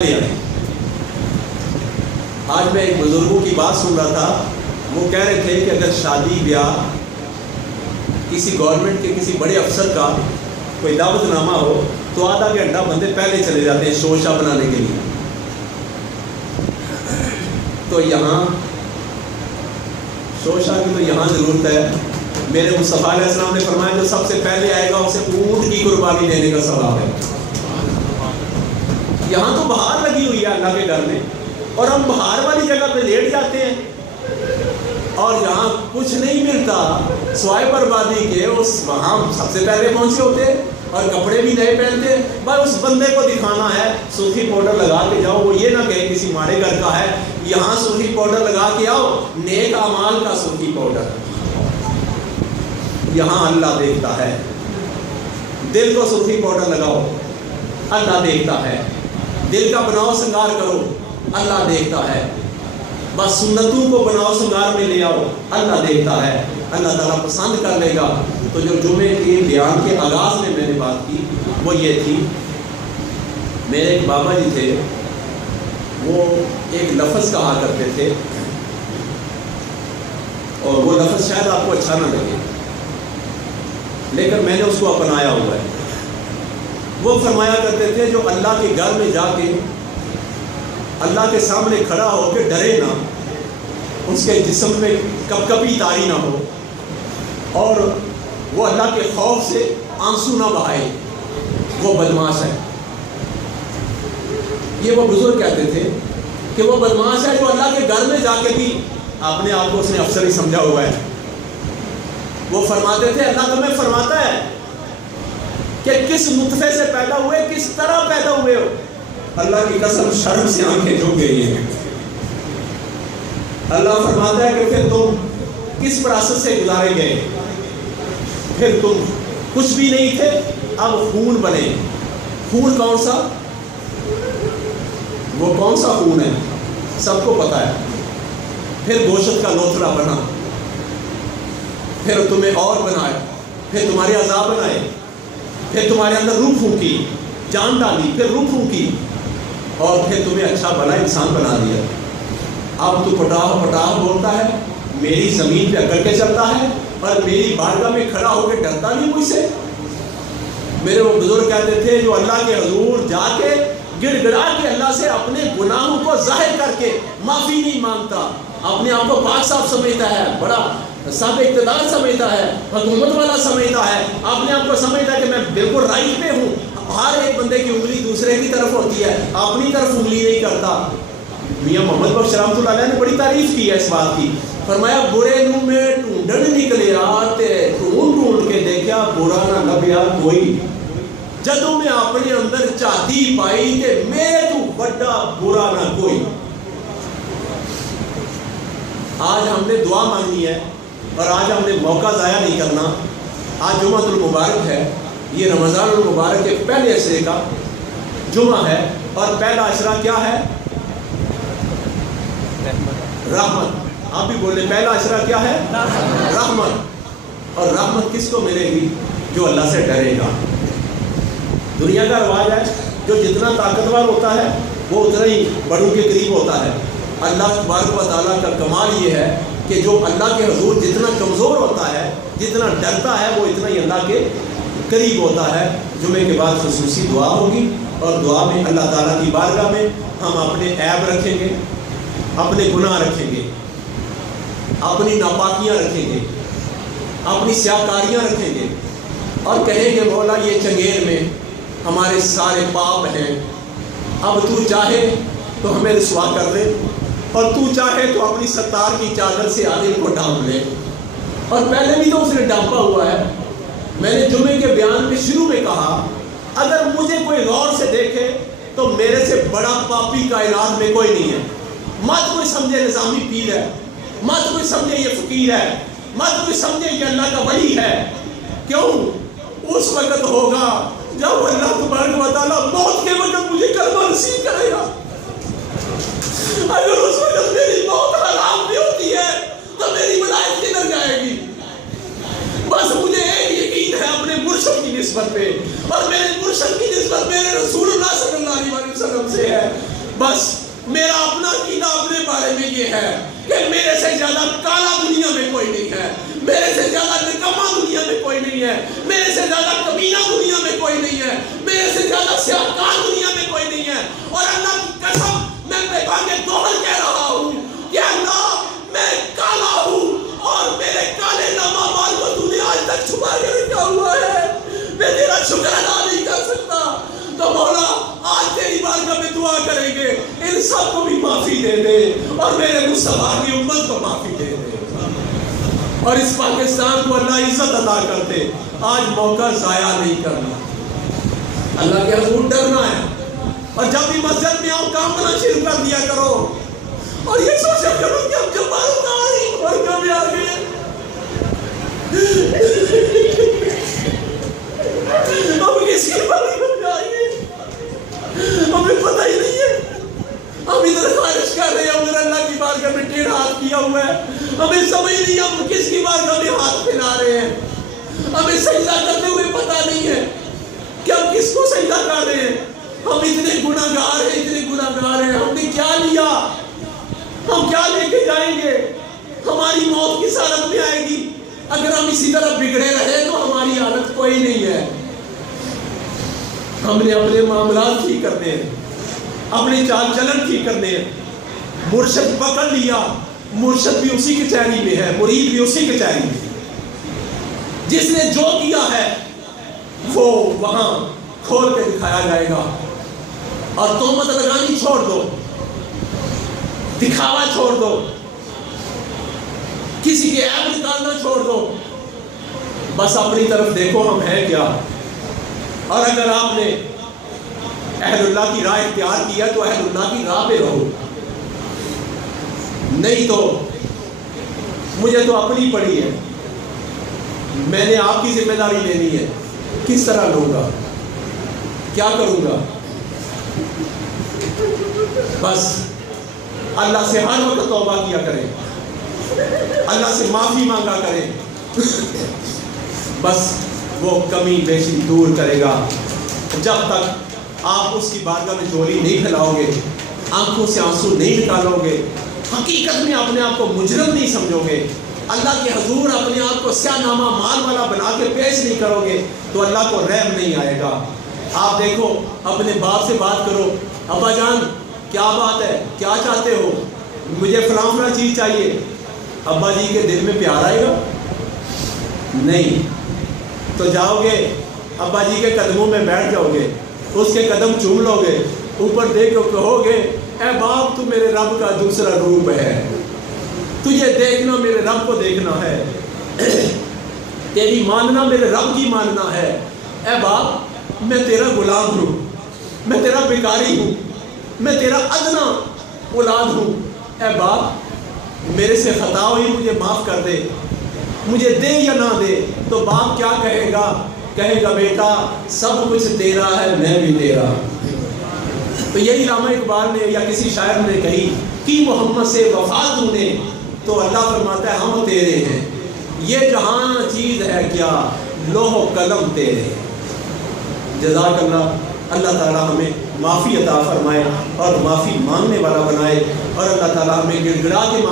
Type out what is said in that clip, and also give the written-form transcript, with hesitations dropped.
آج میں ایک بزرگوں کی بات سن رہا تھا. وہ کہہ رہے تھے کہ اگر شادی بیاہ کسی گورنمنٹ کے کسی بڑے افسر کا کوئی دعوت نامہ ہو تو آدھا گھنٹہ بندے پہلے چلے جاتے ہیں شوشہ بنانے کے لیے. تو یہاں شوشہ کی تو یہاں ضرورت ہے. میرے مصطفیٰ علیہ السلام نے فرمایا جو سب سے پہلے آئے گا اسے اونٹ کی قربانی دینے کا ثواب ہے. یہاں تو بہار لگی ہوئی ہے اللہ کے گھر میں اور ہم بہار والی جگہ پہ لیٹ جاتے ہیں اور یہاں کچھ نہیں ملتا سوائے بربادی کے. وہاں سب سے پہلے پہنچے ہوتے اور کپڑے بھی نئے پہنتے. بس اس بندے کو دکھانا ہے سرخی پاؤڈر لگا کے جاؤ, وہ یہ نہ کہے کسی ماڑے گھر کا ہے. یہاں سرخی پاؤڈر لگا کے آؤ, نیک اعمال کا سرخی پاؤڈر. یہاں اللہ دیکھتا ہے. دل کو سرخی پاؤڈر لگاؤ, اللہ دیکھتا ہے. دل کا بناؤ سنگار کرو, اللہ دیکھتا ہے. بس سنتوں کو بناؤ سنگار میں لے آؤ, اللہ دیکھتا ہے. اللہ تعالیٰ پسند کر لے گا. تو جو جمعے کے بیان کے آغاز میں نے بات کی وہ یہ تھی. میرے ایک بابا جی تھے, وہ ایک لفظ کہا کرتے تھے اور وہ لفظ شاید آپ کو اچھا نہ لگے لیکن میں نے اس کو اپنایا ہوا ہے. وہ فرمایا کرتے تھے جو اللہ کے گھر میں جا کے اللہ کے سامنے کھڑا ہو کے ڈرے نہ, اس کے جسم میں کب کبھی تاری نہ ہو اور وہ اللہ کے خوف سے آنسو نہ بہائے, وہ بدماش ہے. یہ وہ بزرگ کہتے تھے کہ وہ بدماش ہے جو اللہ کے گھر میں جا کے بھی اپنے آپ کو اس نے افسر ہی سمجھا ہوا ہے. وہ فرماتے تھے اللہ تمہیں فرماتا ہے کہ کس نطفے سے پیدا ہوئے, کس طرح پیدا ہوئے ہو. اللہ کی قسم شرم سے آنکھیں جھک گئی ہیں. اللہ فرماتا ہے کہ پھر تم کس پروسیس سے گزارے گئے. پھر تم کچھ بھی نہیں تھے, اب خون بنے. خون کون سا؟ وہ کون سا خون ہے سب کو پتا ہے. پھر گوشت کا لوتھڑا بنا, پھر تمہیں اور بنائے, پھر تمہارے عذاب بنائے, پھر تمہارے اندر روح پھونکی, جان ڈالی, پھر روح پھونکی اور پھر تمہیں اچھا بھلا انسان بنا دیا. اب تو پٹاہ پٹاہ بولتا ہے, میری زمین پہ اکڑ کے چلتا ہے اور میری بارگاہ میں کھڑا ہو کے ڈرتا نہیں مجھ سے. میرے وہ بزرگ کہتے تھے جو اللہ کے حضور جا کے گڑ گڑا کے اللہ سے اپنے گناہوں کو ظاہر کر کے معافی نہیں مانگتا, اپنے آپ کو پاک صاف سمجھتا ہے, بڑا صاحب اقتدار سمجھتا ہے, حکومت والا سمجھتا ہے, اپنے آپ کو سمجھتا ہے کہ میں بالکل رائٹ پہ ہوں. ہر ایک بندے کی انگلی دوسرے کی طرف ہوتی ہے, اپنی طرف انگلی نہیں کرتا. میاں محمد بخش رحمۃ اللہ علیہ نے بڑی تعریف کی ہے اس بات کی. فرمایا برے منہ میں ٹونڈن نکلے آتے, ٹونڈ ٹونڈ کے دیکھا برا نہ لبیا کوئی. جدوں میں اپنے اندر چاہتی پائی کہ میں تو بڑا برا نہ کوئی. آج ہم نے دعا مانگنی ہے اور آج ہم نے موقع ضائع نہیں کرنا. آج جمعہ المبارک ہے, یہ رمضان المبارک کے پہلے عشرے کا جمعہ ہے اور پہلا عشرہ کیا ہے؟ رحمت. آپ بھی بولے پہلا عشرہ کیا ہے؟ رحمت. اور رحمت کس کو ملے گی؟ جو اللہ سے ڈرے گا. دنیا کا رواج ہے جو جتنا طاقتور ہوتا ہے وہ اتنا ہی بڑوں کے قریب ہوتا ہے. اللہ تبارک و تعالیٰ کا کمال یہ ہے کہ جو اللہ کے حضور جتنا کمزور ہوتا ہے, جتنا ڈرتا ہے, وہ اتنا ہی اللہ کے قریب ہوتا ہے. جمعے کے بعد خصوصی دعا ہوگی اور دعا میں اللہ تعالیٰ کی بارگاہ میں ہم اپنے عیب رکھیں گے, اپنے گناہ رکھیں گے, اپنی ناپاکیاں رکھیں گے, اپنی سیاکاریاں رکھیں گے اور کہیں گے مولا یہ چنگیل میں ہمارے سارے پاپ ہیں, اب تو چاہے تو ہمیں رسوا کر دے اور تو چاہے تو اپنی ستار کی چادر سے عادل کو ڈھانپ لے. اور پہلے بھی تو اس نے ڈھانپا ہوا ہے. میں نے جمعے کے بیان میں شروع میں کہا اگر مجھے کوئی غور سے دیکھے تو میرے سے بڑا پاپی کائنات میں کوئی نہیں ہے. مت کوئی سمجھے نظامی پیر ہے, مت کوئی سمجھے یہ فقیر ہے, مت کوئی سمجھے یہ اللہ کا ولی ہے. کیوں؟ اس وقت ہوگا جب اللہ تبارک و تعالیٰ موت کے وقت مجھے کلمہ نصیب کرے گا. اگر اس وقت میری موت حرام بھی ہوتی ہے تو میری ولایت کدھر جائے گی؟ بس مجھے ایک یقین ہے اپنے مرشد کی نسبت پہ, اور میرے مرشد کی نسبت میرے رسول اللہ صلی اللہ علیہ وسلم سے ہے. بس میرا اپنا عقیدہ اپنے بارے میں یہ ہے کہ میرے سے زیادہ کالا دنیا میں کوئی نہیں ہے، میرے سے زیادہ نکما دنیا میں کوئی نہیں ہے، میرے سے زیادہ کمینہ دنیا میں کوئی نہیں ہے، میرے سے زیادہ سیاہکار دنیا میں کوئی نہیں ہے۔ اور اللہ کی قسم میں پیغام دوہر کہہ رہا ہوں کہ اللہ میں کالا ہوں اور میرے کالے نامہ کو تو نے آج تک چھپا کے رکھا ہوا ہے، میں تیرا شکر ادا نہیں کر سکتا۔ تو مولا آج تیری بارگاہ میں دعا کریں گے ان سب کو بھی معافی دے دے اور میرے مصطفیٰ کی امت کو معافی دے دے، اور اس پاکستان کو اللہ عزت عطا کر دے۔ آج موقع ضائع نہیں کرنا، اللہ کے حضور ڈرنا ہے، اور جب بھی مسجد میں آؤ کام کرنا شروع کر دیا کرو، اور یہ سوچا کرو کہ اب جب بارگاہ میں آ گئے اب کس کی بارگاہ میں آئیے ہمیں پتہ ہی نہیں ہے، ہم ادھر خارج کر رہے ہیں، ادھر اللہ کی بارگاہ میں ٹیڑھا ہاتھ کیا ہوا ہے، ہمیں سمجھ نہیں ہم کس کی بارگاہ میں ہاتھ پھیلا رہے ہیں، ہمیں سجدہ کرتے ہوئے پتہ نہیں ہے کہ ہم کس کو سجدہ کر رہے ہیں۔ ہم اتنے گناہگار ہیں، اتنے گناہگار ہیں، ہم نے کیا لیا، ہم کیا لے کے جائیں گے، ہماری موت کس حالت میں آئے گی۔ اگر ہم اسی طرح بگڑے رہے تو ہماری حالت کوئی نہیں ہے۔ ہم نے اپنے معاملات ٹھیک کرنے ہیں، اپنے چال چلن ٹھیک کرنے ہیں۔ مرشد پکڑ لیا، مرشد بھی اسی کچہری میں ہے، مرید بھی اسی کچہری میں، جس نے جو کیا ہے وہ وہاں کھول کے دکھایا جائے گا۔ اور تہمت لگانی چھوڑ دو، دکھاوا چھوڑ دو، کسی کے عیب نکالنا چھوڑ دو، بس اپنی طرف دیکھو ہم ہیں کیا۔ اور اگر آپ نے اہل اللہ کی راہ اختیار کیا تو اہل اللہ کی راہ پہ رہو، نہیں تو مجھے تو اپنی پڑی ہے، میں نے آپ کی ذمہ داری لینی ہے، کس طرح لوں گا، کیا کروں گا۔ بس اللہ سے ہر وقت توبہ کیا کریں، اللہ سے معافی مانگا کریں، بس وہ کمی بیشی دور کرے گا۔ جب تک آپ اس کی بارگاہ میں جھولی نہیں پھیلاؤ گے، آنکھوں سے آنسو نہیں نکالو گے، حقیقت میں اپنے آپ کو مجرم نہیں سمجھو گے، اللہ کے حضور اپنے آپ کو سیاہ نامہ مال والا بنا کے پیش نہیں کرو گے، تو اللہ کو رحم نہیں آئے گا۔ آپ دیکھو اپنے باپ سے بات کرو، ابا جان کیا بات ہے، کیا چاہتے ہو، مجھے فلاں فلاں چیز چاہیے، ابا جی کے دل میں پیار آئے گا؟ نہیں۔ تو جاؤ گے ابا جی کے قدموں میں بیٹھ جاؤ گے، اس کے قدم چوم لو گے، اوپر دیکھ کے کہو گے اے باپ تو میرے رب کا دوسرا روپ ہے، تجھے دیکھنا میرے رب کو دیکھنا ہے، تیری ماننا میرے رب کی ماننا ہے۔ اے باپ میں تیرا غلام ہوں، میں تیرا بیکاری ہوں، میں تیرا ادنا اولاد ہوں، اے باپ میرے سے خطا ہوئی مجھے معاف کر دے، مجھے دے یا نہ دے۔ تو باپ کیا کہے گا؟ کہے گا بیٹا سب کچھ تیرا ہے، میں بھی تیرا۔ تو یہی علامہ اقبال نے یا کسی شاعر نے کہی کہ محمد سے وفا تو نے، تو اللہ فرماتا ہے ہم تیرے ہیں، یہ جہاں چیز ہے کیا، لوح و قلم تیرے۔ جزاک اللہ، اللہ تعالیٰ ہمیں معافی عطا فرمائے اور معافی مانگنے والا بنائے، اور اللہ تعالیٰ ہمیں گڑگڑا کے